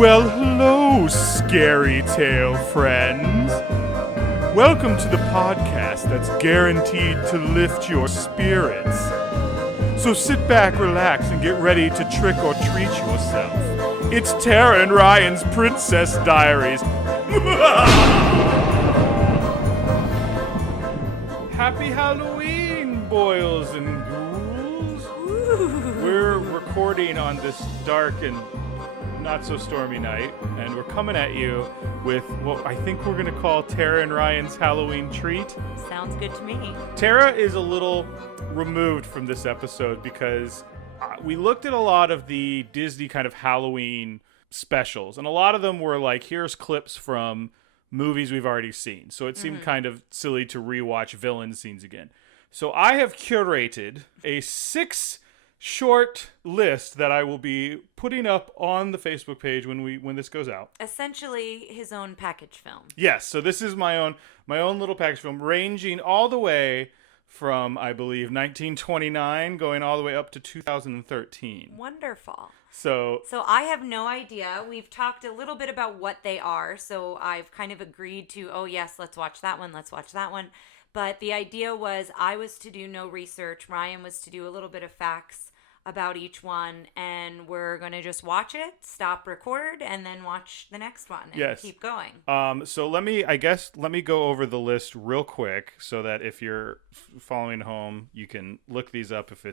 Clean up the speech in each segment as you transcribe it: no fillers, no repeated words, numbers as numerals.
Well, hello, scary tale friends. Welcome to the podcast that's guaranteed to lift your spirits. So sit back, relax, and get ready to trick or treat yourself. It's Tara and Ryan's Princess Diaries. Happy Halloween, boils and ghouls. We're recording on this dark and not so stormy night, and we're coming at you with what I think we're gonna call Tara and Ryan's Halloween treat. Sounds good to me. Tara is a little removed from this episode because we looked at a lot of the Disney kind of Halloween specials, and a lot of them were like, here's clips from movies we've already seen. So it seemed kind of silly to rewatch villain scenes again. So I have curated a 6 short list that I will be putting up on the Facebook page when this goes out. Essentially his own package film. Yes, so this is my own little package film, ranging all the way from, I believe, 1929 going all the way up to 2013. Wonderful. So I have no idea. We've talked a little bit about what they are, so I've kind of agreed to, oh yes, let's watch that one. But the idea was I was to do no research. Ryan was to do a little bit of facts about each one, and we're going to just watch it, stop record, and then watch the next one and keep going. So let me go over the list real quick so that if you're following home, you can look these up if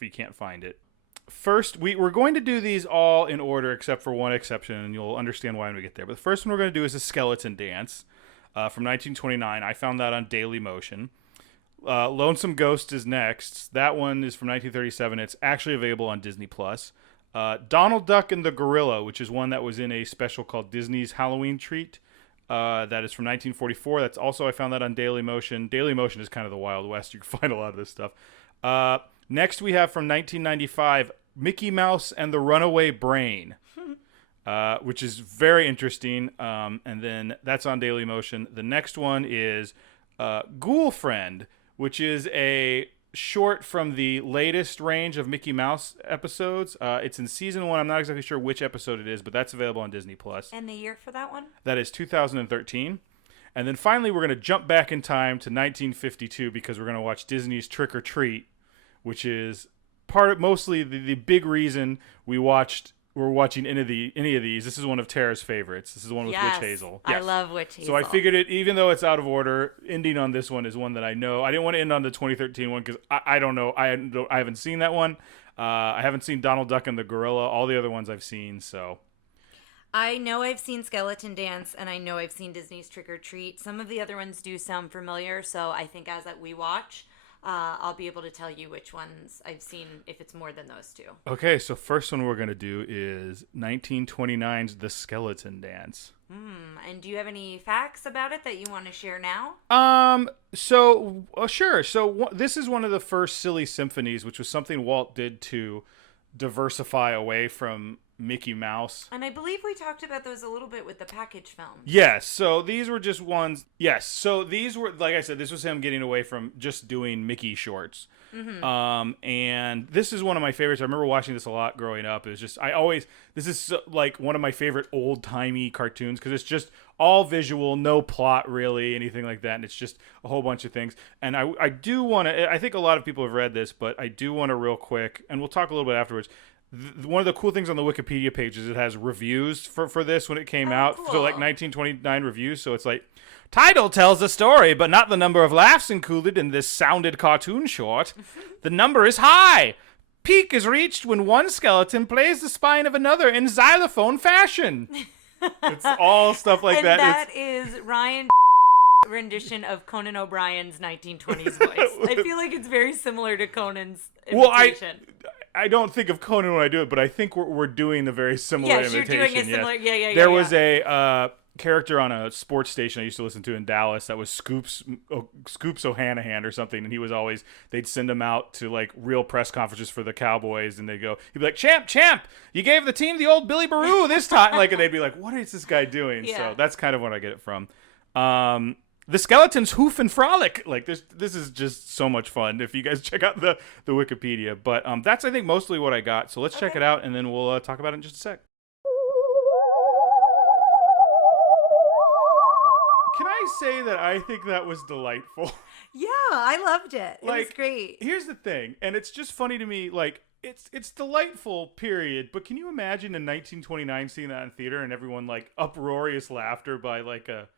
you can't find it. First, we're going to do these all in order except for one exception, and you'll understand why when we get there. But the first one we're going to do is a skeleton dance from 1929. I found that on Dailymotion. Lonesome Ghost is next. That one is from 1937. It's actually available on Disney+. Donald Duck and the Gorilla, which is one that was in a special called Disney's Halloween Treat. That is from 1944. That's also, I found that on Dailymotion. Dailymotion is kind of the Wild West. You can find a lot of this stuff. Next we have from 1995, Mickey Mouse and the Runaway Brain, which is very interesting. And then that's on Dailymotion. The next one is Ghoul Friend, which is a short from the latest range of Mickey Mouse episodes. It's in season 1. I'm not exactly sure which episode it is, but that's available on Disney+. And the year for that one? That is 2013. And then finally, we're going to jump back in time to 1952 because we're going to watch Disney's Trick or Treat, which is mostly the big reason we're watching any of these. This is one of Tara's favorites. This is the one with Witch Hazel. Yes, I love Witch Hazel. So I figured it, even though it's out of order, ending on this one is one that I know. I didn't want to end on the 2013 one because I don't know. I haven't seen that one. I haven't seen Donald Duck and the Gorilla. All the other ones I've seen, so. I know I've seen Skeleton Dance, and I know I've seen Disney's Trick or Treat. Some of the other ones do sound familiar, so I think as we watch, I'll be able to tell you which ones I've seen if it's more than those two. Okay, so first one we're going to do is 1929's The Skeleton Dance. And do you have any facts about it that you want to share now? Sure. So this is one of the first silly symphonies, which was something Walt did to diversify away from Mickey Mouse. And I believe we talked about those a little bit with the package films. Yes, so these were just ones. Yes, so these were, like I said, this was him getting away from just doing Mickey shorts. And this is one of my favorites. I remember watching this a lot growing up. It was just, this is like one of my favorite old-timey cartoons because it's just all visual, no plot really, anything like that. And it's just a whole bunch of things. And I do want to, I think a lot of people have read this, but I do want to real quick, and we'll talk a little bit afterwards. One of the cool things on the Wikipedia page is it has reviews for this when it came out. Cool. So like 1929 reviews. So it's like, title tells the story, but not the number of laughs included in this sounded cartoon short. The number is high. Peak is reached when one skeleton plays the spine of another in xylophone fashion. It's all stuff like that. And that is Ryan rendition of Conan O'Brien's 1920s voice. I feel like it's very similar to Conan's imitation. I don't think of Conan when I do it, but I think we're doing a very similar imitation. Yes, you're doing a similar. Yeah. There was a character on a sports station I used to listen to in Dallas that was Scoops O'Hanahan or something, and they'd send him out to like real press conferences for the Cowboys, and he'd be like, champ, you gave the team the old Billy Baroo this time, and they'd be like, what is this guy doing? Yeah. So that's kind of what I get it from. The skeletons hoof and frolic. Like this is just so much fun if you guys check out the Wikipedia. But that's I think mostly what I got. So let's check it out and then we'll talk about it in just a sec. say that I think that was delightful? Yeah, I loved it. It was Like, great. here's the thing, and it's just funny to me, like, it's delightful, period, but can you imagine in 1929 seeing that in theater and everyone, like, uproarious laughter by, like, a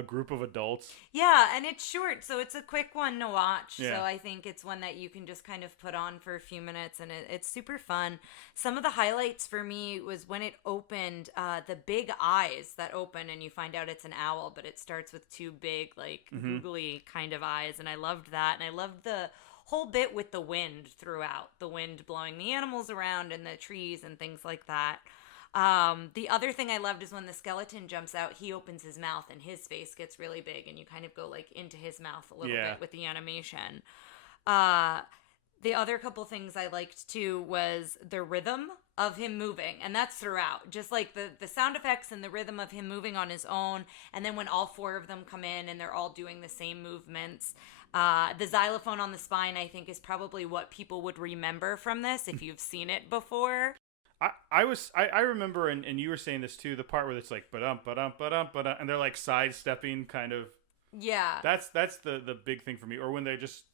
group of adults? Yeah, and it's short, so it's a quick one to watch. Yeah. So I think it's one that you can just kind of put on for a few minutes, and it's super fun. Some of the highlights for me was when it opened, the big eyes that open, and you find out it's an owl, but it starts with two big, like, googly kind of eyes, and I loved that. And I loved the whole bit with the wind throughout, the wind blowing the animals around and the trees and things like that. The other thing I loved is when the skeleton jumps out, he opens his mouth and his face gets really big, and you kind of go like into his mouth a little bit with the animation. The other couple things I liked too was the rhythm of him moving, and that's throughout, just like the sound effects and the rhythm of him moving on his own, and then when all four of them come in and they're all doing the same movements. The xylophone on the spine, I think, is probably what people would remember from this if you've seen it before. I remember, and you were saying this too, the part where it's like ba-dum, ba-dum, ba-dum, ba-dum, and they're like sidestepping kind of. Yeah. That's the big thing for me. Or when they just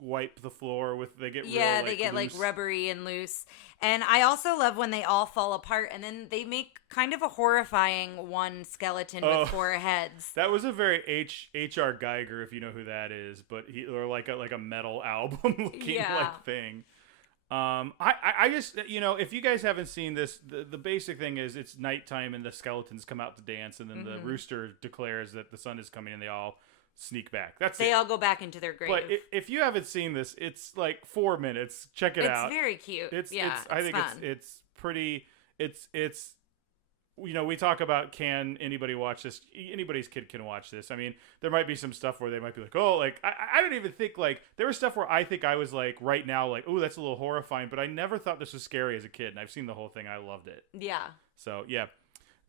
wipe the floor with, they get yeah, real, they get loose. like rubbery and loose. And I also love when they all fall apart and then they make kind of a horrifying one skeleton with four heads. That was a very H.R. Geiger, if you know who that is, but or like a metal album looking like thing. I just, if you guys haven't seen this, the basic thing is it's nighttime and the skeletons come out to dance, and then the rooster declares that the sun is coming, and they all sneak back. They all go back into their grave. But if you haven't seen this, it's like 4 minutes. Check it out. It's very cute. I think fun. it's pretty. It's we talk about, can anybody watch this? Anybody's kid can watch this. I mean, there might be some stuff where they might be like, oh, like, I don't even think, like, there was stuff where I think I was like, right now, like, oh, that's a little horrifying, but I never thought this was scary as a kid, and I've seen the whole thing. I loved it. Yeah. So, yeah.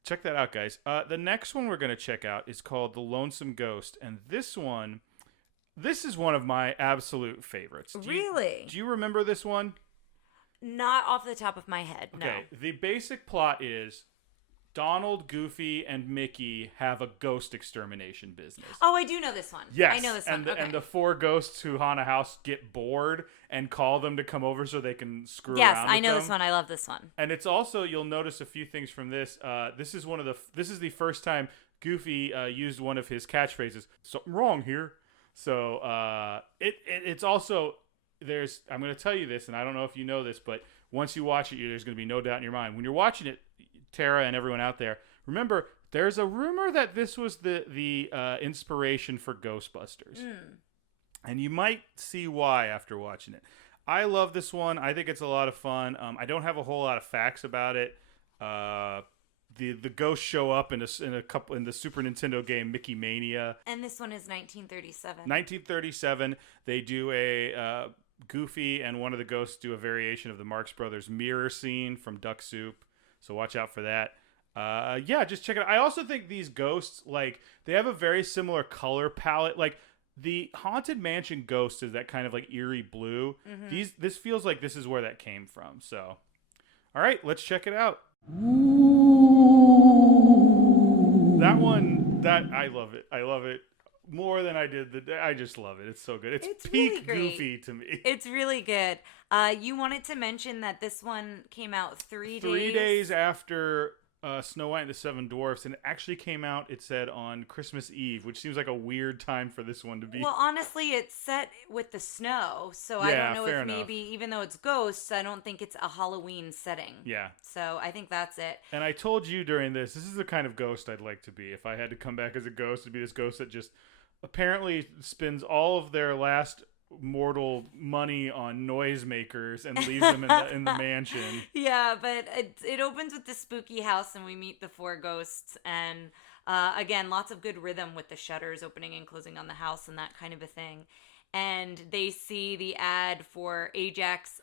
Check that out, guys. The next one we're going to check out is called The Lonesome Ghost, and this is one of my absolute favorites. Really? Do you remember this one? Not off the top of my head, no. Okay, the basic plot is Donald, Goofy, and Mickey have a ghost extermination business. Oh, I do know this one. Yes. I know this one. And the four ghosts who haunt a house get bored and call them to come over so they can screw around Yes, I with know them. this one. I love this one. And it's also, you'll notice a few things from this. This is the first time Goofy used one of his catchphrases. Something wrong here. So it's also, I'm going to tell you this, and I don't know if you know this, but once you watch it, there's going to be no doubt in your mind. When you're watching it, Tara and everyone out there, remember, there's a rumor that this was the inspiration for Ghostbusters. And you might see why after watching it. I love this one. I think it's a lot of fun. I don't have a whole lot of facts about it. The ghosts show up in the Super Nintendo game Mickey Mania. And this one is 1937. 1937. They do a Goofy and one of the ghosts do a variation of the Marx Brothers mirror scene from Duck Soup. So watch out for that. Just check it out. I also think these ghosts, like, they have a very similar color palette. Like, the Haunted Mansion ghost is that kind of, like, eerie blue. This feels like this is where that came from. So, all right, let's check it out. That one, I love it. I love it more than I did. I just love it. It's so good. It's peak really Goofy to me. It's really good. You wanted to mention that this one came out 3 days after Snow White and the Seven Dwarfs, and it actually came out, it said, on Christmas Eve, which seems like a weird time for this one to be. Well, honestly, it's set with the snow, so I don't know if maybe, even though it's ghosts, I don't think it's a Halloween setting. Yeah. So I think that's it. And I told you during this is the kind of ghost I'd like to be. If I had to come back as a ghost, it'd be this ghost that just apparently spends all of their last mortal money on noisemakers and leaves them in the mansion. Yeah, but it opens with the spooky house and we meet the four ghosts, and again, lots of good rhythm with the shutters opening and closing on the house and that kind of a thing. And they see the ad for Ajax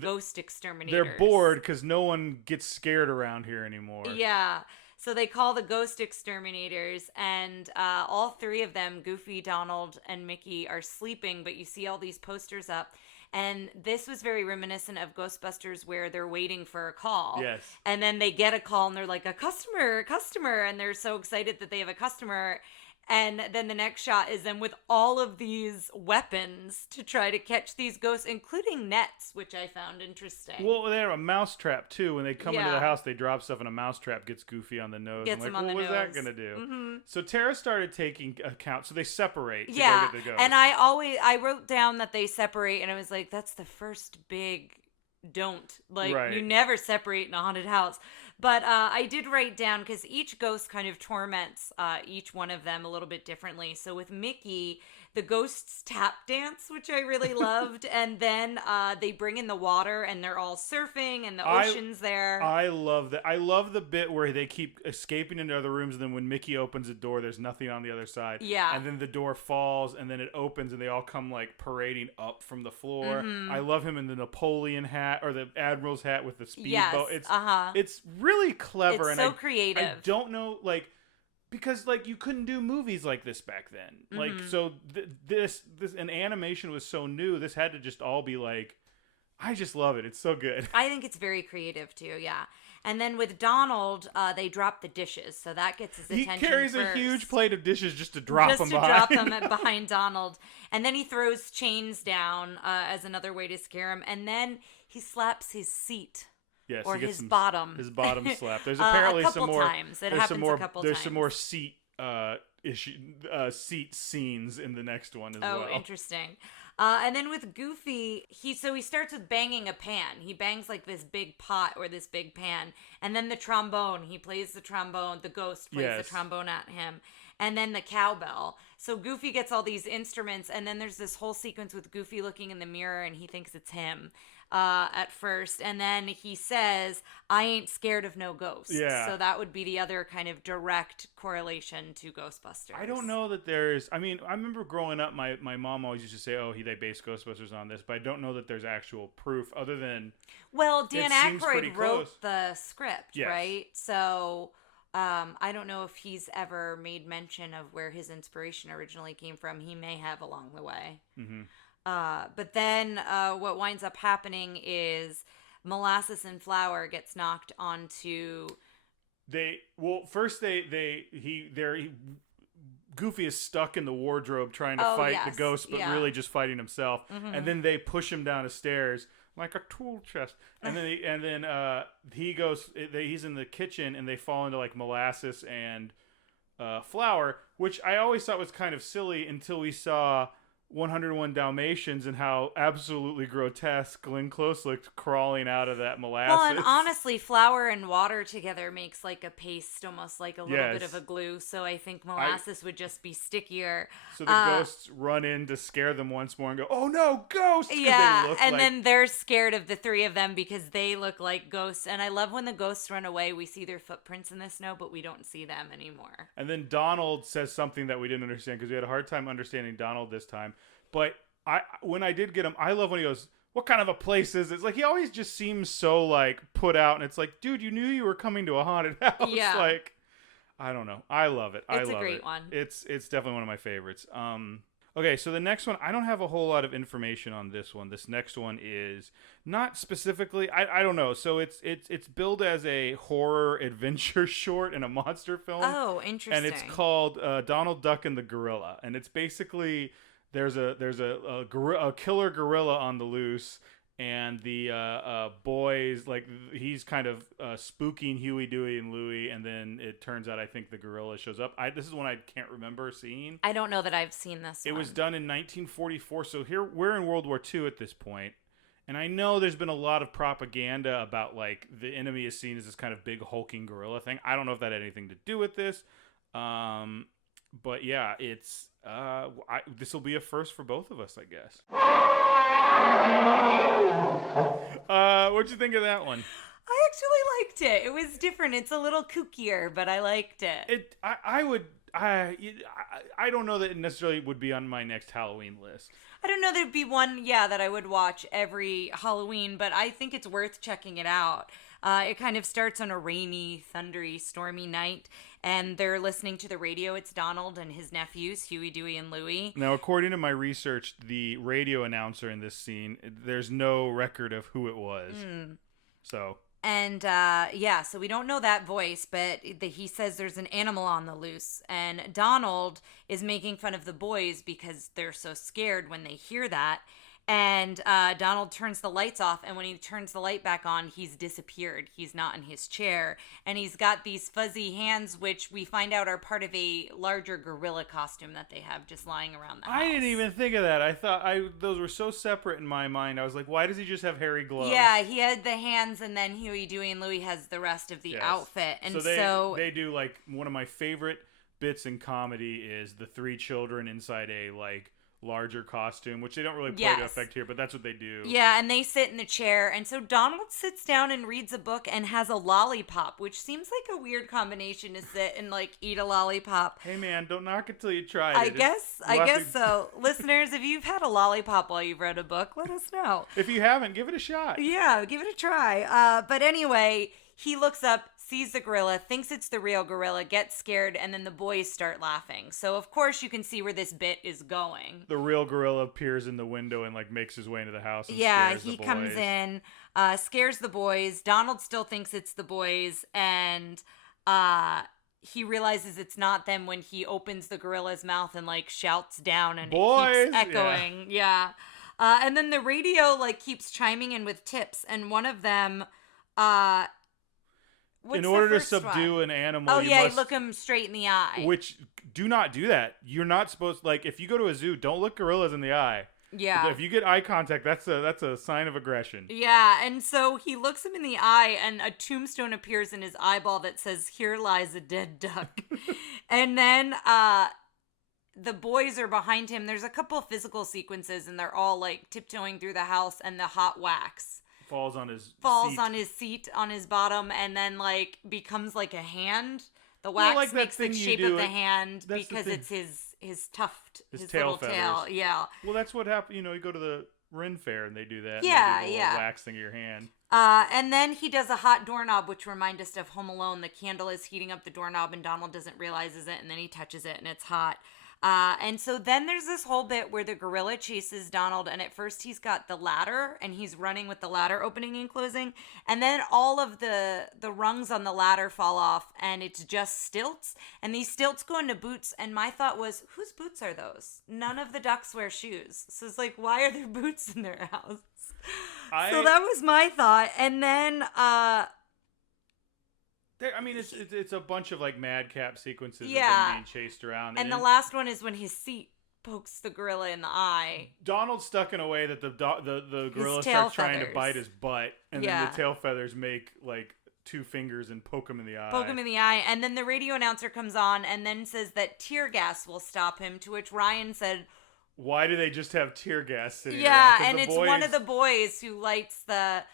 ghost exterminators. They're bored because no one gets scared around here anymore. Yeah. So they call the ghost exterminators, and all three of them, Goofy, Donald, and Mickey, are sleeping, but you see all these posters up. And this was very reminiscent of Ghostbusters, where they're waiting for a call. Yes. And then they get a call, and they're like, a customer, and they're so excited that they have a customer. And then the next shot is them with all of these weapons to try to catch these ghosts, including nets, which I found interesting. Well, they have a mousetrap too. When they come into the house, they drop stuff, and a mousetrap gets Goofy on the nose. Gets him on what the was nose. that gonna do? Mm-hmm. So Tara started taking account. So they separate to go get the ghost. And I wrote down that they separate, and I was like, that's the first big don't. Like, you never separate in a haunted house. But I did write down, because each ghost kind of torments each one of them a little bit differently. So with Mickey, the ghosts tap dance, which I really loved. And then they bring in the water, and they're all surfing, and the ocean's there. I love that. I love the bit where they keep escaping into other rooms, and then when Mickey opens the door, there's nothing on the other side. Yeah. And then the door falls, and then it opens, and they all come, like, parading up from the floor. Mm-hmm. I love him in the Napoleon hat, or the Admiral's hat with the speedboat. Yes, It's really clever. It's and so creative. I don't know, like, because, like, you couldn't do movies like this back then. Like, so this and animation was so new, this had to just all be, like, I just love it. It's so good. I think it's very creative, too, yeah. And then with Donald, they drop the dishes, so that gets his attention. He carries first. a huge plate of dishes just to drop them behind. Just to drop them behind Donald. And then he throws chains down as another way to scare him. And then he slaps his seat. Yes, or he gets his bottom. His bottom slap. There's apparently a couple some more. Times. It happens a couple There's times. some more seat seat scenes in the next one as well. Oh, interesting. And then with Goofy, he starts with banging a pan. He bangs like this big pot or this big pan. And then the trombone. He plays the trombone. The ghost plays the trombone at him. And then the cowbell. So Goofy gets all these instruments. And then there's this whole sequence with Goofy looking in the mirror and he thinks it's him at first. And then he says, I ain't scared of no ghosts. Yeah. So that would be the other kind of direct correlation to Ghostbusters. I don't know that there's... I mean, I remember growing up, my mom always used to say, they based Ghostbusters on this, but I don't know that there's actual proof other than... Well, Dan Aykroyd wrote the script, yes. right? So... I don't know if he's ever made mention of where his inspiration originally came from. He may have along the way. Mm-hmm. But then what winds up happening is Molasses and Flour gets knocked onto... Goofy is stuck in the wardrobe trying to fight the ghost, but really just fighting himself. Mm-hmm. And then they push him down the stairs like a tool chest. And then he goes. He's in the kitchen, and they fall into like Molasses and Flour, which I always thought was kind of silly until we saw 101 Dalmatians and how absolutely grotesque Glenn Close looked crawling out of that molasses. Well, and honestly, flour and water together makes like a paste, almost like a little bit of a glue. So I think molasses would just be stickier. So the ghosts run in to scare them once more and go, "Oh no, ghosts!" Yeah, and then they're scared of the three of them because they look like ghosts. And I love when the ghosts run away. We see their footprints in the snow, but we don't see them anymore. And then Donald says something that we didn't understand because we had a hard time understanding Donald this time. But when I did get him, I love when he goes, "What kind of a place is it?" It's like he always just seems so like put out, and it's like, dude, you knew you were coming to a haunted house. Yeah. Like, I don't know. I love it. It's a great one. It's definitely one of my favorites. Okay, so the next one, I don't have a whole lot of information on this one. This next one is not specifically, I don't know. So it's billed as a horror adventure short and a monster film. Oh, interesting. And it's called Donald Duck and the Gorilla, and it's basically there's a killer gorilla on the loose, and the boys, like, he's kind of spooking Huey, Dewey, and Louie, and then it turns out I think the gorilla shows up. This is one I can't remember seeing. I don't know that I've seen this one. It was done in 1944, so here we're in World War II at this point, and I know there's been a lot of propaganda about, like, the enemy is seen as this kind of big hulking gorilla thing. I don't know if that had anything to do with this, but yeah, it's... this will be a first for both of us, I guess. What'd you think of that one? I actually liked it. It was different. It's a little kookier, but I liked it. I don't know that it necessarily would be on my next Halloween list. I don't know there'd be one, that I would watch every Halloween, but I think it's worth checking it out. It kind of starts on a rainy, thundery, stormy night, and they're listening to the radio. It's Donald and his nephews, Huey, Dewey, and Louie. Now, according to my research, the radio announcer in this scene, there's no record of who it was. So And so we don't know that voice, but he says there's an animal on the loose. And Donald is making fun of the boys because they're so scared when they hear that. And Donald turns the lights off, and when he turns the light back on, he's disappeared. He's not in his chair, and he's got these fuzzy hands, which we find out are part of a larger gorilla costume that they have just lying around the house. I didn't even think of that. I thought those were so separate in my mind. I was like, why does he just have hairy gloves? Yeah, he had the hands, and then Huey, Dewey, and Louie has the rest of the outfit. And so they do, like, one of my favorite bits in comedy is the three children inside a, like, larger costume, which they don't really play to effect here, but that's what they do. Yeah, and they sit in the chair, and so Donald sits down and reads a book and has a lollipop, which seems like a weird combination to sit and, like, eat a lollipop. Hey man, don't knock it till you try it. I guess so. Listeners, if you've had a lollipop while you've read a book, let us know. If you haven't, give it a shot. Yeah, give it a try. But anyway, he looks up, sees the gorilla, thinks it's the real gorilla, gets scared, and then the boys start laughing. So, of course, you can see where this bit is going. The real gorilla appears in the window and, like, makes his way into the house and scares the boys. Yeah, he comes in, scares the boys. Donald still thinks it's the boys, and he realizes it's not them when he opens the gorilla's mouth and, like, shouts down, and boys! It keeps echoing. Yeah. And then the radio, like, keeps chiming in with tips, and one of them... in order to subdue an animal, you must look him straight in the eye. Which, do not do that. You're not supposed, like, if you go to a zoo, don't look gorillas in the eye. Yeah. If you get eye contact, that's a sign of aggression. Yeah, and so he looks him in the eye, and a tombstone appears in his eyeball that says, "Here lies a dead duck." And then the boys are behind him. There's a couple of physical sequences, and they're all, like, tiptoeing through the house, and the hot wax falls on his seat on his bottom, and then, like, becomes like a hand. The wax makes the shape of the hand because it's his tuft, his little tail. Yeah. Well, that's what happened. You know, you go to the Ren Fair and they do that. Yeah, and they do the wax thing of your hand. And then he does a hot doorknob, which reminds us of Home Alone. The candle is heating up the doorknob, and Donald doesn't realize it, and then he touches it, and it's hot. And so then there's this whole bit where the gorilla chases Donald, and at first he's got the ladder, and he's running with the ladder opening and closing, and then all of the rungs on the ladder fall off, and it's just stilts, and these stilts go into boots, and my thought was, whose boots are those? None of the ducks wear shoes. So it's like, why are there boots in their house? So that was my thought, and then... I mean, it's a bunch of, like, madcap sequences of them being chased around. And the last one is when his seat pokes the gorilla in the eye. Donald's stuck in a way that the gorilla starts trying to bite his butt, and then the tail feathers make, like, two fingers and poke him in the eye. And then the radio announcer comes on and then says that tear gas will stop him, to which Ryan said... Why do they just have tear gas sitting around? Yeah, and it's one of the boys who lights the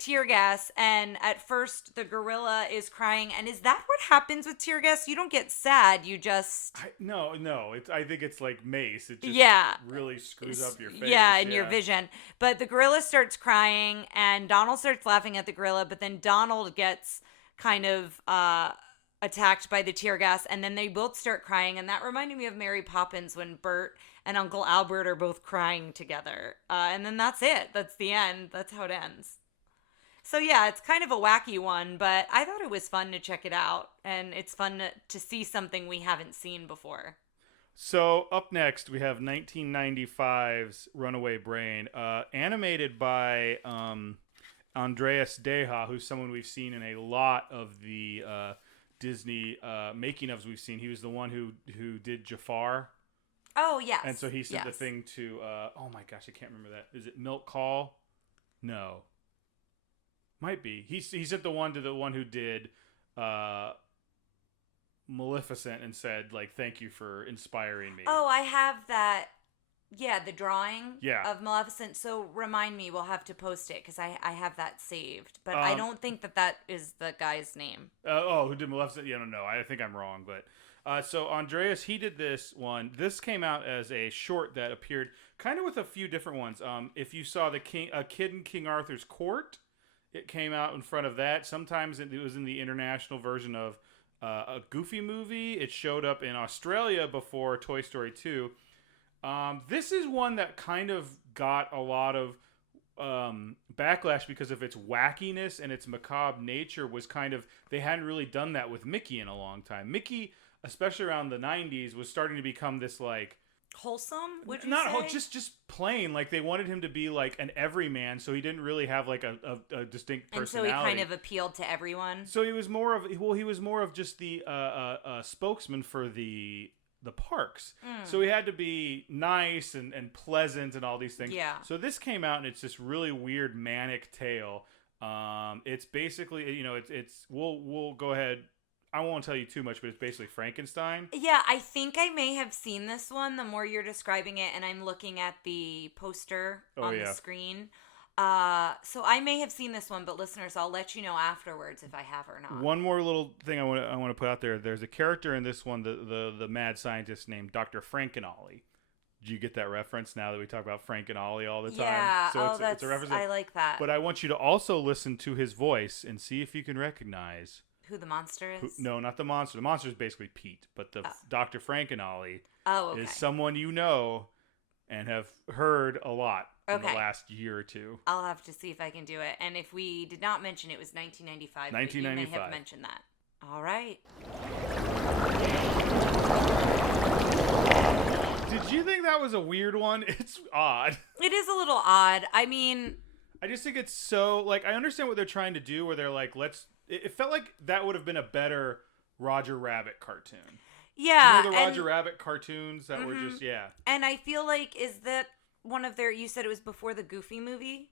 tear gas, and at first the gorilla is crying. And is that what happens with tear gas? You don't get sad, you just... No. I think it's like mace. It just really screws up your face. Yeah, and your vision. But the gorilla starts crying, and Donald starts laughing at the gorilla, but then Donald gets kind of attacked by the tear gas, and then they both start crying, and that reminded me of Mary Poppins when Bert and Uncle Albert are both crying together. And then that's it. That's the end. That's how it ends. So yeah, it's kind of a wacky one, but I thought it was fun to check it out, and it's fun to see something we haven't seen before. So up next, we have 1995's Runaway Brain, animated by Andreas Deha, who's someone we've seen in a lot of the Disney making-ofs we've seen. He was the one who did Jafar. Oh, yes. And so he sent the thing to, oh my gosh, I can't remember that. Is it Milk Call? No. Might be. He sent the one to the one who did Maleficent and said, like, thank you for inspiring me. Oh, I have that. Yeah, the drawing of Maleficent. So remind me, we'll have to post it because I have that saved. But I don't think that is the guy's name. Who did Maleficent? Yeah, no, I think I'm wrong. But so Andreas, he did this one. This came out as a short that appeared kind of with a few different ones. If you saw a Kid in King Arthur's Court, it came out in front of that. Sometimes it was in the international version of a Goofy movie. It showed up in Australia before Toy Story 2. This is one that kind of got a lot of backlash because of its wackiness and its macabre nature was kind of, they hadn't really done that with Mickey in a long time. Mickey, especially around the 90s, was starting to become this like wholesome, would you not say? just plain, like they wanted him to be like an everyman, so he didn't really have like a distinct personality. And so he kind of appealed to everyone. So he was more of just the spokesman for the parks. So he had to be nice and pleasant and all these things. Yeah. So this came out and it's this really weird manic tale. It's basically, you know, it's we'll go ahead. I won't tell you too much, but it's basically Frankenstein. Yeah, I think I may have seen this one the more you're describing it, and I'm looking at the poster on the screen. So I may have seen this one, but listeners, I'll let you know afterwards if I have or not. One more little thing I want to put out there. There's a character in this one, the mad scientist named Dr. Frankenolly. Did you get that reference now that we talk about Frank and Ollie all the time? Yeah, So it's a reference. I like that. But I want you to also listen to his voice and see if you can recognize who the monster is. No, not the monster. The monster is basically Pete, but the Dr. Frank and Ollie is someone you know and have heard a lot in the last year or two. I'll have to see if I can do it. And if we did not mention it, was 1995. 1995. But you may have mentioned that. All right. Did you think that was a weird one? It's odd. It is a little odd. I mean, I just think it's so, like, I understand what they're trying to do where they're like, it felt like that would have been a better Roger Rabbit cartoon. Yeah. You know the Roger Rabbit cartoons that were just, yeah. And I feel like, is that one of their, you said it was before the Goofy movie?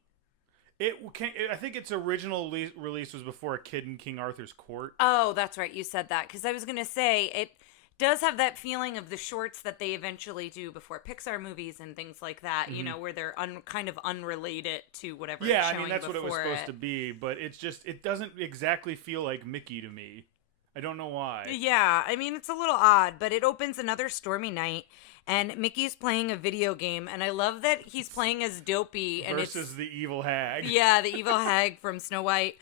I think its original release was before A Kid in King Arthur's Court. Oh, that's right. You said that. Because I was going to say, it does have that feeling of the shorts that they eventually do before Pixar movies and things like that, you know, where they're kind of unrelated to whatever it's showing that's what it was supposed to it. be, but it's just, it doesn't exactly feel like Mickey to me. I don't know why. Yeah, I mean, it's a little odd, but it opens another stormy night, and Mickey's playing a video game, and I love that he's playing as Dopey. Versus the evil hag. Yeah, the evil hag from Snow White.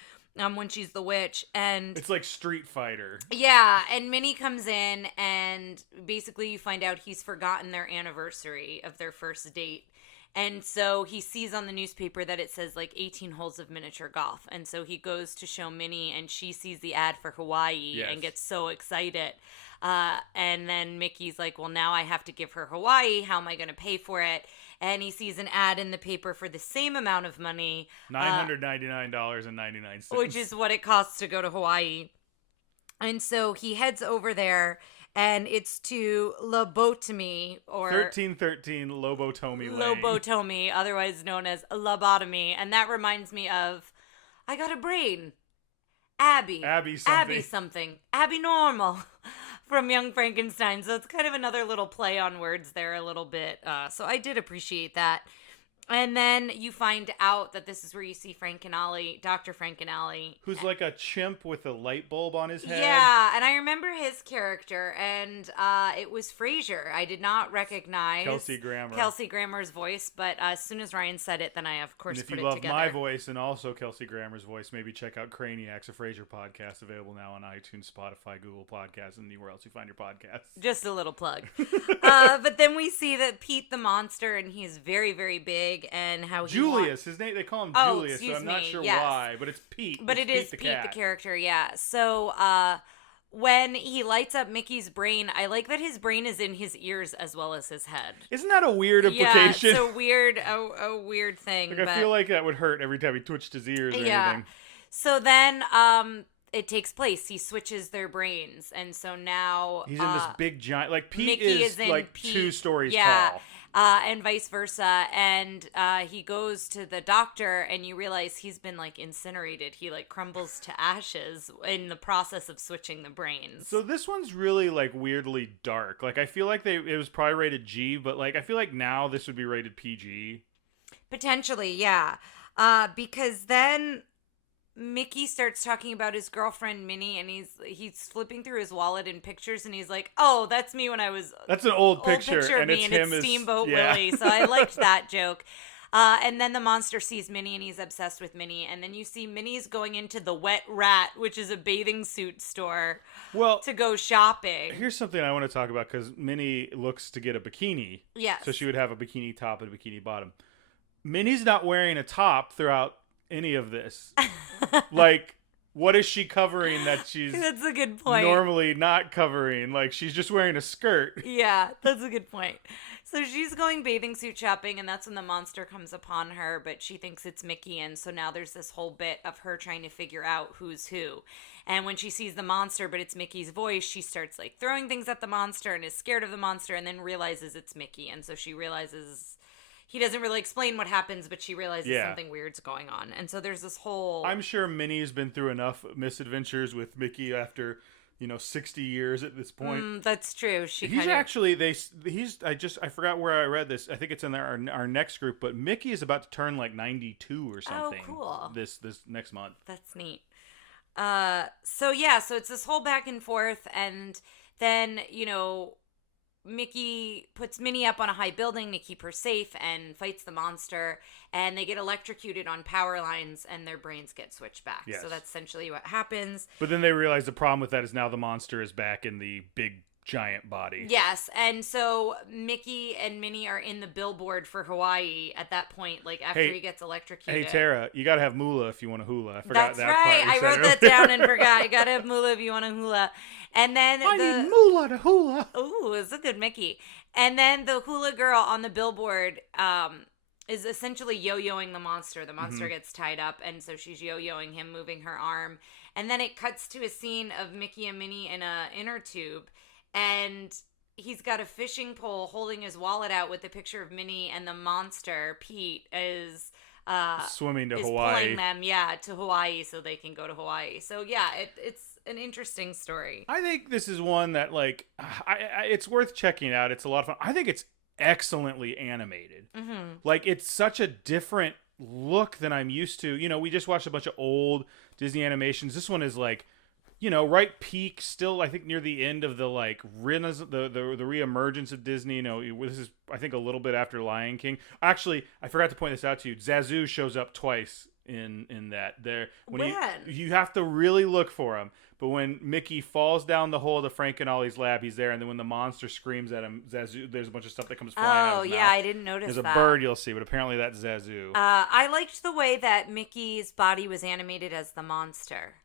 When she's the witch, and it's like Street Fighter. Yeah, and Minnie comes in, and basically you find out he's forgotten their anniversary of their first date, and so he sees on the newspaper that it says like 18 holes of miniature golf, and so he goes to show Minnie, and she sees the ad for Hawaii and gets so excited, and then Mickey's like, well, now I have to give her Hawaii. How am I going to pay for it? And he sees an ad in the paper for the same amount of money. $999.99. Which is what it costs to go to Hawaii. And so he heads over there, and it's to lobotomy, or 1313 Lobotomy Lane. Lobotomy, otherwise known as lobotomy. And that reminds me of, I got a brain. Abby something. Abby Normal. From Young Frankenstein. So it's kind of another little play on words there a little bit. So I did appreciate that. And then you find out that this is where you see Dr. Frankenolly. Who's like a chimp with a light bulb on his head. Yeah, and I remember his character, and it was Frasier. I did not recognize Kelsey Grammer's voice, but as soon as Ryan said it, then I, of course, put it together. And if you love my voice and also Kelsey Grammer's voice, maybe check out Craniacs, a Frasier podcast available now on iTunes, Spotify, Google Podcasts, and anywhere else you find your podcasts. Just a little plug. But then we see that Pete the monster, and he's very, very big. And how Julius, his name, they call him Julius, so I'm not sure why, but it's Pete. But it is Pete the character, yeah. So when he lights up Mickey's brain, I like that his brain is in his ears as well as his head. Isn't that a weird implication? Yeah, it's a weird thing. Like, I feel like that would hurt every time he twitched his ears or anything. So then it takes place. He switches their brains, and so now he's in this big giant. Like Pete Mickey is like Pete. 2 stories tall. And vice versa, and he goes to the doctor, and you realize he's been like incinerated. He like crumbles to ashes in the process of switching the brains. So this one's really like weirdly dark. Like I feel like it was probably rated G, but like I feel like now this would be rated PG. Potentially, yeah. Because then Mickey starts talking about his girlfriend Minnie, and he's flipping through his wallet in pictures, and he's like, "Oh, that's me when I was." That's an old picture of me, and it's Steamboat Willie. So I liked that joke. And then the monster sees Minnie, and he's obsessed with Minnie. And then you see Minnie's going into the Wet Rat, which is a bathing suit store, to go shopping. Here's something I want to talk about because Minnie looks to get a bikini. Yes. So she would have a bikini top and a bikini bottom. Minnie's not wearing a top throughout any of this? Like, what is she covering that she's That's a good point. normally not covering? Like, she's just wearing a skirt. Yeah, that's a good point. So she's going bathing suit shopping, and that's when the monster comes upon her, but she thinks it's Mickey, and so now there's this whole bit of her trying to figure out who's who. And when she sees the monster, but it's Mickey's voice, she starts, like, throwing things at the monster and is scared of the monster, and then realizes it's Mickey, and so she realizes... He doesn't really explain what happens, but she realizes something weird's going on. And so there's this whole... I'm sure Minnie's been through enough misadventures with Mickey after, 60 years at this point. That's true. I forgot where I read this. I think it's in our next group, but Mickey is about to turn like 92 or something. Oh, cool. This next month. That's neat. So it's this whole back and forth, and then, Mickey puts Minnie up on a high building to keep her safe and fights the monster, and they get electrocuted on power lines and their brains get switched back. Yes. So that's essentially what happens. But then they realize the problem with that is now the monster is back in the big giant body. Yes, and so Mickey and Minnie are in the billboard for Hawaii at that point, like after he gets electrocuted. Hey, Tara, you got to have moolah if you want a hula. I forgot That's that right. part. I wrote that down and forgot. You got to have moolah if you want a hula. And then I need moolah to hula. Ooh, it's a good Mickey. And then the hula girl on the billboard is essentially yo-yoing the monster. The monster gets tied up, and so she's yo-yoing him, moving her arm. And then it cuts to a scene of Mickey and Minnie in a inner tube, and he's got a fishing pole holding his wallet out with a picture of Minnie, and the monster, Pete, is... swimming to is Hawaii. pulling them, to Hawaii so they can go to Hawaii. So, it's an interesting story. I think this is one that, like, it's worth checking out. It's a lot of fun. I think it's excellently animated. Mm-hmm. Like, it's such a different look than I'm used to. We just watched a bunch of old Disney animations. This one is, like, right peak, still, I think, near the end of the, like, the re-emergence of Disney. This is, I think, a little bit after Lion King. Actually, I forgot to point this out to you. Zazu shows up twice in that. When you have to really look for him. But when Mickey falls down the hole to Frank and Ollie's lab, he's there. And then when the monster screams at him, Zazu, there's a bunch of stuff that comes flying out of his mouth. I didn't notice that. There's a bird you'll see, but apparently that's Zazu. I liked the way that Mickey's body was animated as the monster.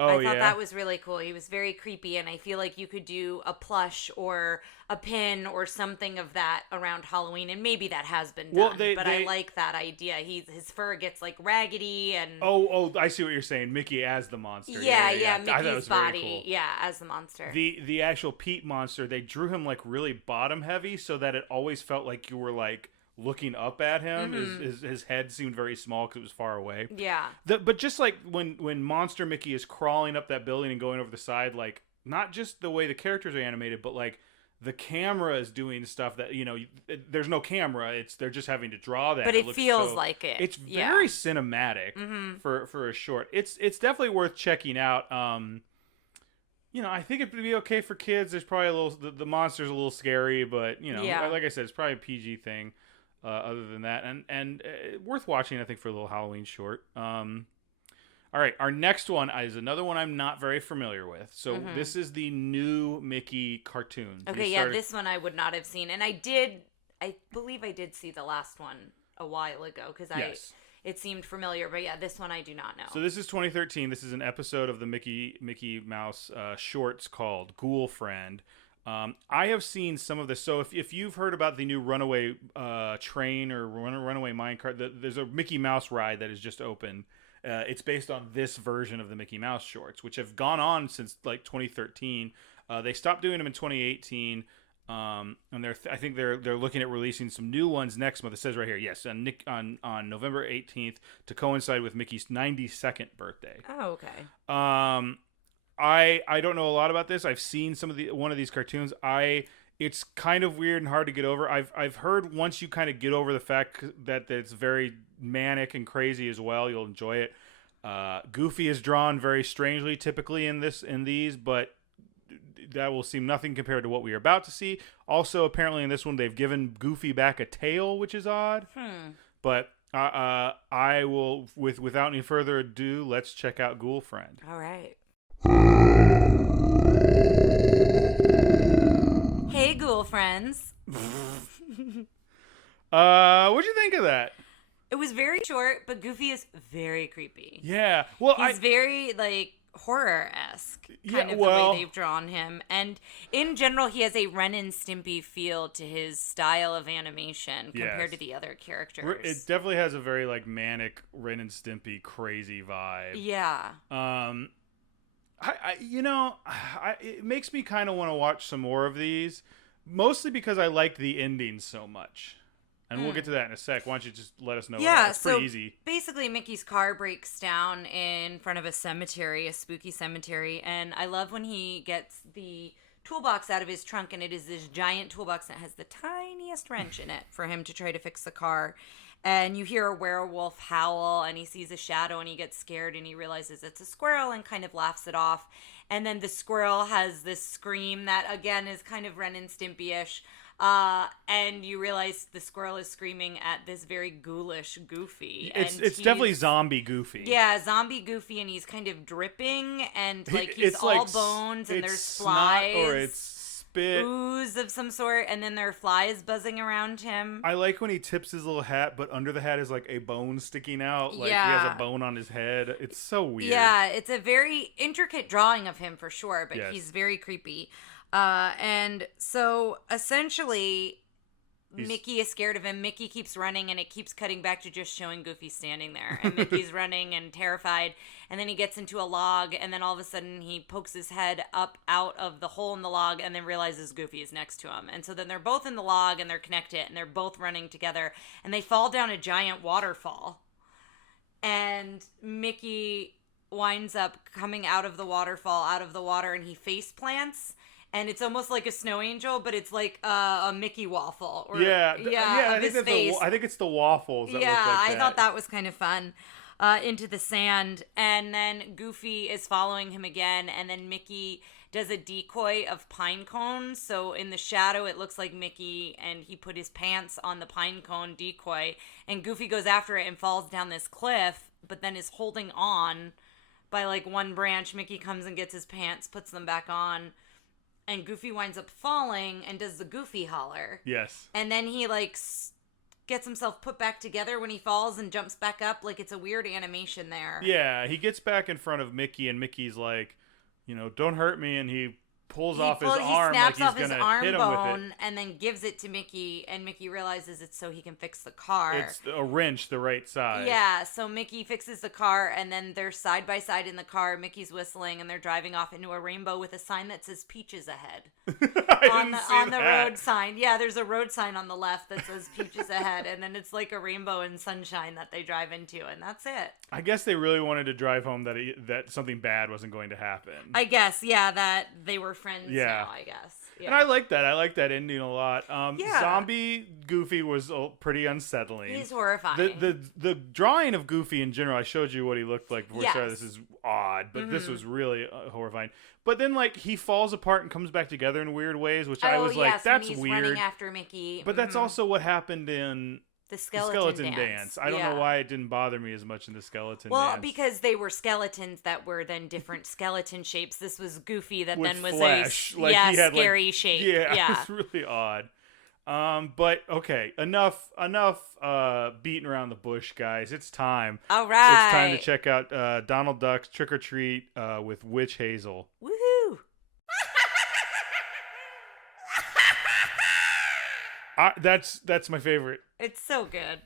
I thought that was really cool. He was very creepy, and I feel like you could do a plush or a pin or something of that around Halloween, and maybe that has been done. I like that idea. His fur gets like raggedy and. Oh! I see what you're saying. Mickey as the monster. Yeah. Mickey's I thought it was body. Very cool. Yeah, as the monster. The actual Pete monster, they drew him like really bottom heavy, so that it always felt like you were like looking up at him. His head seemed very small because it was far away. Yeah. But just like when Monster Mickey is crawling up that building and going over the side, like not just the way the characters are animated, but like the camera is doing stuff that there's no camera. They're just having to draw that. But it feels like it. It's very cinematic for a short. It's definitely worth checking out. I think it would be okay for kids. There's probably a little the monster's a little scary, but like I said, it's probably a PG thing. Other than that, and worth watching, I think, for a little Halloween short. All right, our next one is another one I'm not very familiar with. So this is the new Mickey cartoon. Okay, this one I would not have seen, and I believe I did see the last one a while ago because it seemed familiar, but this one I do not know. So this is 2013. This is an episode of the Mickey Mouse shorts called Ghoul Friend. I have seen some of this. So if you've heard about the new Runaway train or Runaway minecart, there's a Mickey Mouse ride that has just opened. It's based on this version of the Mickey Mouse shorts, which have gone on since like 2013. They stopped doing them in 2018, and I think they're looking at releasing some new ones next month. It says right here, yes, on November 18th to coincide with Mickey's 92nd birthday. Oh, okay. I don't know a lot about this. I've seen one of these cartoons. It's kind of weird and hard to get over. I've heard once you kind of get over the fact that it's very manic and crazy as well, you'll enjoy it. Goofy is drawn very strangely typically in these, but that will seem nothing compared to what we are about to see. Also, apparently in this one they've given Goofy back a tail, which is odd. But I will without any further ado, let's check out Ghoul Friend. All right. Hey, Ghoul Friends. What'd you think of that? It was very short, but Goofy is very creepy. Yeah. Well, He's very, like, horror-esque, kind of the way they've drawn him. And in general, he has a Ren and Stimpy feel to his style of animation compared to the other characters. It definitely has a very, like, manic Ren and Stimpy crazy vibe. Yeah. It makes me kind of want to watch some more of these, mostly because I like the ending so much. And we'll get to that in a sec. Why don't you just let us know? Yeah, it's pretty easy. Basically, Mickey's car breaks down in front of a cemetery, a spooky cemetery. And I love when he gets the toolbox out of his trunk, and it is this giant toolbox that has the tiniest wrench in it for him to try to fix the car. And you hear a werewolf howl, and he sees a shadow, and he gets scared, and he realizes it's a squirrel and kind of laughs it off. And then the squirrel has this scream that, again, is kind of Ren and Stimpy-ish. And you realize the squirrel is screaming at this very ghoulish Goofy. It's definitely zombie Goofy. Yeah, zombie Goofy, and he's kind of dripping, and like he's all like, bones, and there's flies. Or it's spit. Ooze of some sort, and then there are flies buzzing around him. I like when he tips his little hat, but under the hat is like a bone sticking out. Like he has a bone on his head. It's so weird. Yeah, it's a very intricate drawing of him for sure, but he's very creepy. And so essentially Mickey is scared of him. Mickey keeps running, and it keeps cutting back to just showing Goofy standing there. And Mickey's running and terrified. And then he gets into a log, and then all of a sudden he pokes his head up out of the hole in the log and then realizes Goofy is next to him. And so then they're both in the log, and they're connected, and they're both running together. And they fall down a giant waterfall. And Mickey winds up coming out of the waterfall, out of the water, and he face plants. And it's almost like a snow angel, but it's like a Mickey waffle. Or, I think it's the waffles that look like that. I thought that was kind of fun. Into the sand. And then Goofy is following him again. And then Mickey does a decoy of pine cones. So in the shadow, it looks like Mickey, and he put his pants on the pine cone decoy. And Goofy goes after it and falls down this cliff, but then is holding on by like one branch. Mickey comes and gets his pants, puts them back on. And Goofy winds up falling and does the Goofy holler. Yes. And then he, like, gets himself put back together when he falls and jumps back up. Like, it's a weird animation there. Yeah, he gets back in front of Mickey, and Mickey's like, don't hurt me. And he pulls off his arm like he's going to hit him with it. And then gives it to Mickey, and Mickey realizes it's so he can fix the car. It's a wrench the right size. Yeah, so Mickey fixes the car, and then they're side by side in the car. Mickey's whistling, and they're driving off into a rainbow with a sign that says Peaches ahead. on the road sign. Yeah, there's a road sign on the left that says Peaches ahead, and then it's like a rainbow and sunshine that they drive into, and that's it. I guess they really wanted to drive home that something bad wasn't going to happen. I guess, yeah, that they were friends now, I guess. Yeah. And I like that. I like that ending a lot. Zombie Goofy was pretty unsettling. He's horrifying. The drawing of Goofy in general, I showed you what he looked like before. Sorry, this is odd, but this was really horrifying. But then, like, he falls apart and comes back together in weird ways, which I was like, that's when he's weird. Running after Mickey. But that's also what happened in the skeleton dance. I don't know why it didn't bother me as much in the skeleton dance. Well, because they were skeletons that were then different skeleton shapes. This was Goofy that with then was flesh. a scary shape. Yeah, it's really odd. But okay, enough beating around the bush, guys. It's time. All right. It's time to check out Donald Duck's Trick or Treat with Witch Hazel. Woohoo! That's my favorite. It's so good.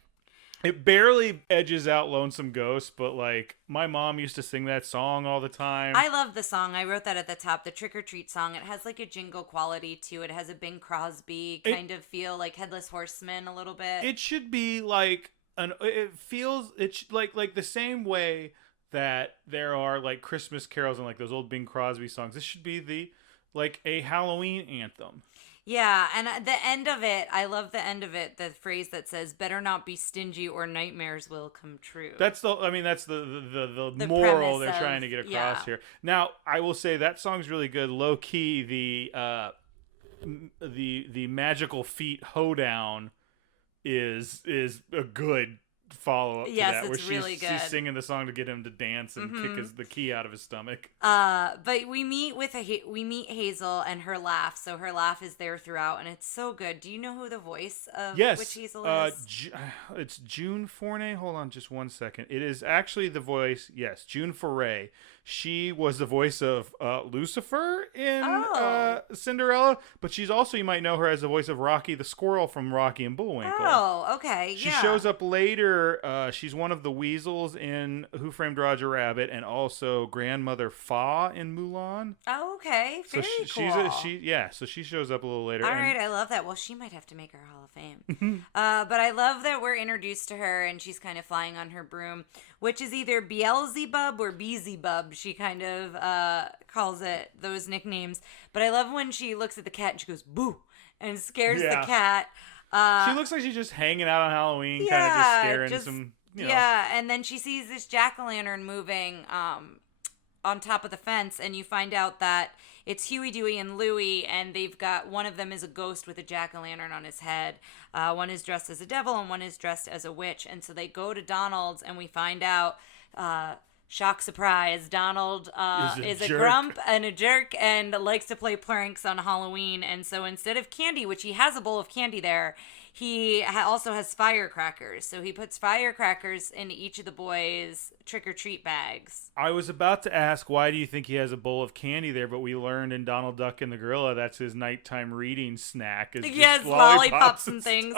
It barely edges out Lonesome Ghost, but like my mom used to sing that song all the time. I love the song. I wrote that at the top. The Trick or Treat song. It has like a jingle quality to it. It has a Bing Crosby kind of feel, like Headless Horseman a little bit. It should be like like the same way that there are like Christmas carols and like those old Bing Crosby songs. This should be a Halloween anthem. Yeah, and the end of it, I love the end of it, the phrase that says, "Better not be stingy or nightmares will come true." That's the moral they're trying to get across here. Now, I will say that song's really good. Low key, the magical feet hoedown is a good follow-up to Yes, that where it's really good. she's singing the song to get him to dance and kick the key out of his stomach. But we meet Hazel and her laugh. So her laugh is there throughout, and it's so good. Do you know who the voice of Witch Hazel is? It's June Fournay. Hold on just one second. It is actually the voice, yes, June Foray. She was the voice of Lucifer in Cinderella, but she's also, you might know her as the voice of Rocky the Squirrel from Rocky and Bullwinkle. Oh, okay, She shows up later. She's one of the weasels in Who Framed Roger Rabbit, and also Grandmother Fa in Mulan. Oh, okay, very cool. So she shows up a little later. All right, I love that. Well, she might have to make her Hall of Fame. But I love that we're introduced to her, and she's kind of flying on her broom, which is either Beelzebub or Beelzebub. She kind of calls it those nicknames. But I love when she looks at the cat and she goes, boo, and scares the cat. She looks like she's just hanging out on Halloween, kind of just scaring some, you know. Yeah, and then she sees this jack-o'-lantern moving on top of the fence, and you find out that it's Huey, Dewey, and Louie, and they've got, one of them is a ghost with a jack-o'-lantern on his head. One is dressed as a devil, and one is dressed as a witch. And so they go to Donald's, and we find out, shock surprise, Donald is a grump and a jerk and likes to play pranks on Halloween. And so instead of candy, which he has a bowl of candy there, he also has firecrackers. So he puts firecrackers in each of the boys' trick-or-treat bags. I was about to ask, why do you think he has a bowl of candy there? But we learned in Donald Duck and the Gorilla, that's his nighttime reading snack. Yes, lollipops and things.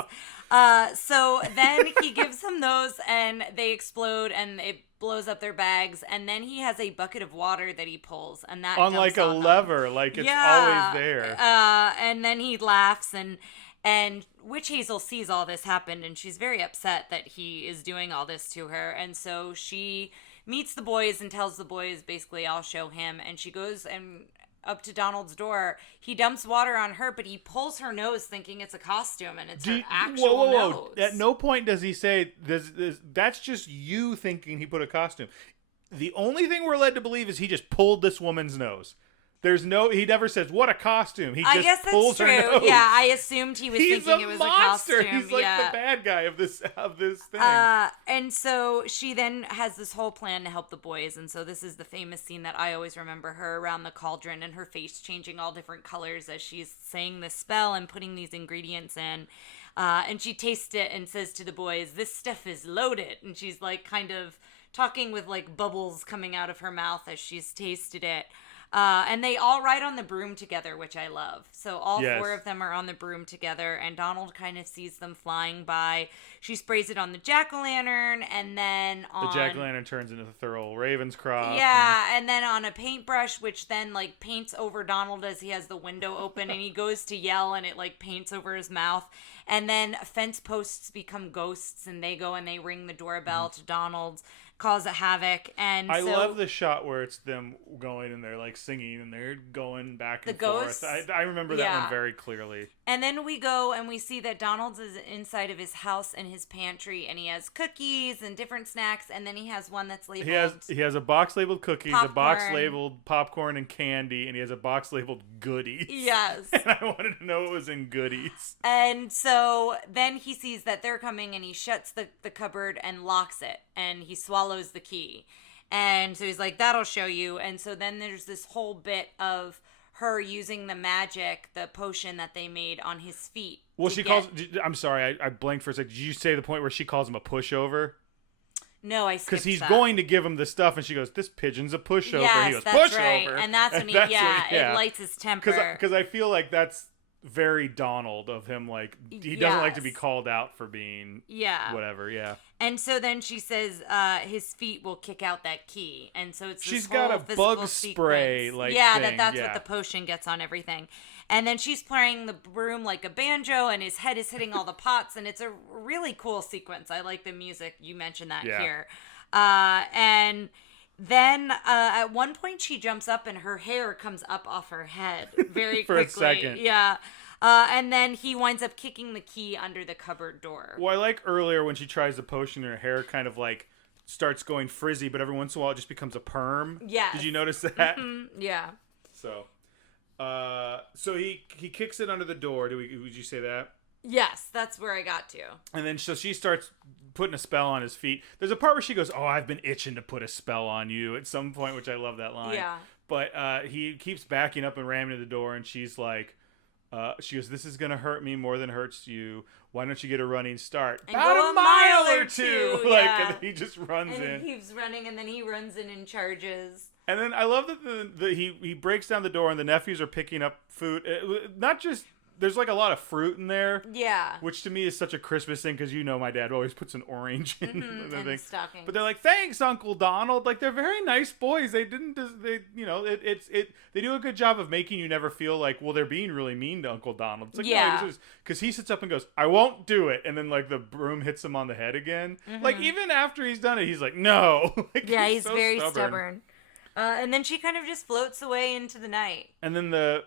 So then he gives them those, and they explode, and it blows up their bags. And then he has a bucket of water that he pulls, and that on like a lever, like it's always there. And then he laughs, and Witch Hazel sees all this happen, and she's very upset that he is doing all this to her. And so she meets the boys and tells the boys, basically, I'll show him. And she goes and up to Donald's door. He dumps water on her, but he pulls her nose thinking it's a costume, and it's her actual nose. At no point does he say, that's just you thinking he put a costume. The only thing we're led to believe is he just pulled this woman's nose. He never says, what a costume. He just pulls her nose. Yeah, I assumed he was thinking it was a costume. He's like the bad guy of this thing. And so she then has this whole plan to help the boys. And so this is the famous scene that I always remember, her around the cauldron and her face changing all different colors as she's saying this spell and putting these ingredients in. And she tastes it and says to the boys, this stuff is loaded. And she's like kind of talking with like bubbles coming out of her mouth as she's tasted it. And they all ride on the broom together, which I love. So all four of them are on the broom together, and Donald kind of sees them flying by. She sprays it on the jack-o'-lantern, and then on... The jack-o'-lantern turns into the Thurl Ravenscroft. Yeah, and then on a paintbrush, which then, like, paints over Donald as he has the window open, and he goes to yell, and it, like, paints over his mouth. And then fence posts become ghosts, and they go and they ring the doorbell to Donald's, cause a havoc. And I love the shot where it's them going and they're like singing and they're going back and forth. I remember that one very clearly. And then we go and we see that Donald's is inside of his house and his pantry, and he has cookies and different snacks, and then he has one that's labeled... He has a box labeled cookies, popcorn. A box labeled popcorn and candy, and he has a box labeled goodies. Yes. And I wanted to know what was in goodies. And so then he sees that they're coming, and he shuts the cupboard and locks it, and he swallows the key. And so he's like, that'll show you. And so then there's this whole bit of her using the magic, the potion that they made on his feet. Well, I'm sorry, I blanked for a second. Did you say the point where she calls him a pushover? No, I skipped because he's that. going to give him the stuff, and she goes, "This pigeon's a pushover." Yes, and he goes, that's "Pushover," right. And that's when it lights his temper. Because I feel like that's very Donald of him. Like he doesn't like to be called out for being whatever. Yeah. And so then she says his feet will kick out that key, and so it's this she's whole got a bug sequence. spray like that's what the potion gets on everything. And then she's playing the broom like a banjo, and his head is hitting all the pots, and it's a really cool sequence. I like the music. You mentioned that here. And then at one point she jumps up and her hair comes up off her head very for quickly. A second. Yeah. And then he winds up kicking the key under the cupboard door. Well, I like earlier when she tries the potion, her hair kind of like starts going frizzy, but every once in a while it just becomes a perm. Yeah. Did you notice that? Mm-hmm. Yeah. So he kicks it under the door. Would you say that? Yes, that's where I got to. And then so she starts putting a spell on his feet. There's a part where she goes, "Oh, I've been itching to put a spell on you," at some point, which I love that line. Yeah. But he keeps backing up and ramming the door, and she's like, she goes, "This is gonna hurt me more than it hurts you. Why don't you get a running start? And About go a mile or two." two. Like, Yeah. and then he just runs And in. he keeps running, and then he runs in and charges. And then I love that he breaks down the door, and the nephews are picking up food. Not just there's like a lot of fruit in there. Yeah. Which to me is such a Christmas thing because my dad always puts an orange in the in thing. the stocking. But they're like, "Thanks, Uncle Donald." Like they're very nice boys. They didn't. They They do a good job of making you never feel like, well, they're being really mean to Uncle Donald. It's like, yeah. Because he sits up and goes, "I won't do it," and then like the broom hits him on the head again. Like even after he's done it, he's like, "No." Like, yeah, he's so very stubborn. And then she kind of just floats away into the night. And then the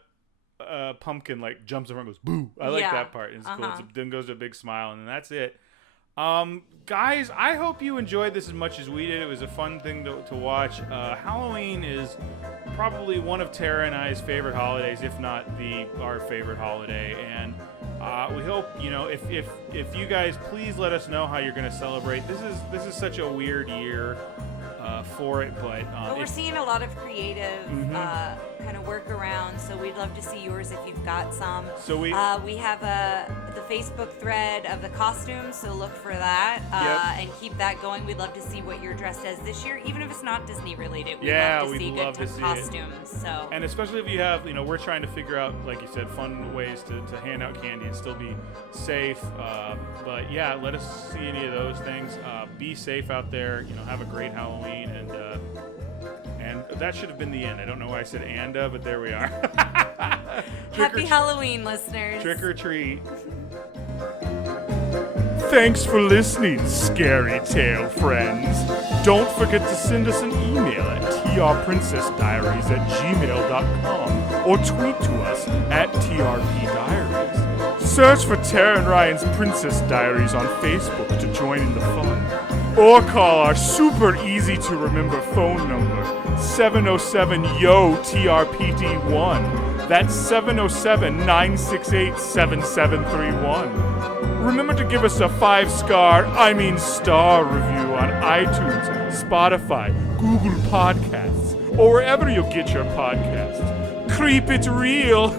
pumpkin like jumps over and goes boo. I like that part. It's cool. Then goes to a big smile, and then that's it. Guys, I hope you enjoyed this as much as we did. It was a fun thing to watch. Halloween is probably one of Tara and I's favorite holidays, if not our favorite holiday. And we hope, if you guys please let us know how you're going to celebrate. This is such a weird year for it, but we're seeing a lot of creative kind of workarounds, so we'd love to see yours if you've got some. So we have the Facebook thread of the costumes, so look for that and keep that going. We'd love to see what you're dressed as this year, even if it's not Disney related. We'd love to see good costumes. So, and especially if you have, we're trying to figure out, like you said, fun ways to hand out candy and still be safe. But yeah, let us see any of those things. Be safe out there. Have a great Halloween, and that should have been the end. I don't know why I said but there we are. Happy Halloween, listeners. Trick or treat. Thanks for listening, Scary Tale friends. Don't forget to send us an email at trprincessdiaries@gmail.com or tweet to us at trpdiaries. Search for Tara and Ryan's Princess Diaries on Facebook to join in the fun. Or call our super easy to remember phone number, 707-YO-TRPD1. That's 707-968-7731. Remember to give us a 5-star review on iTunes, Spotify, Google Podcasts, or wherever you get your podcasts. Creep it real.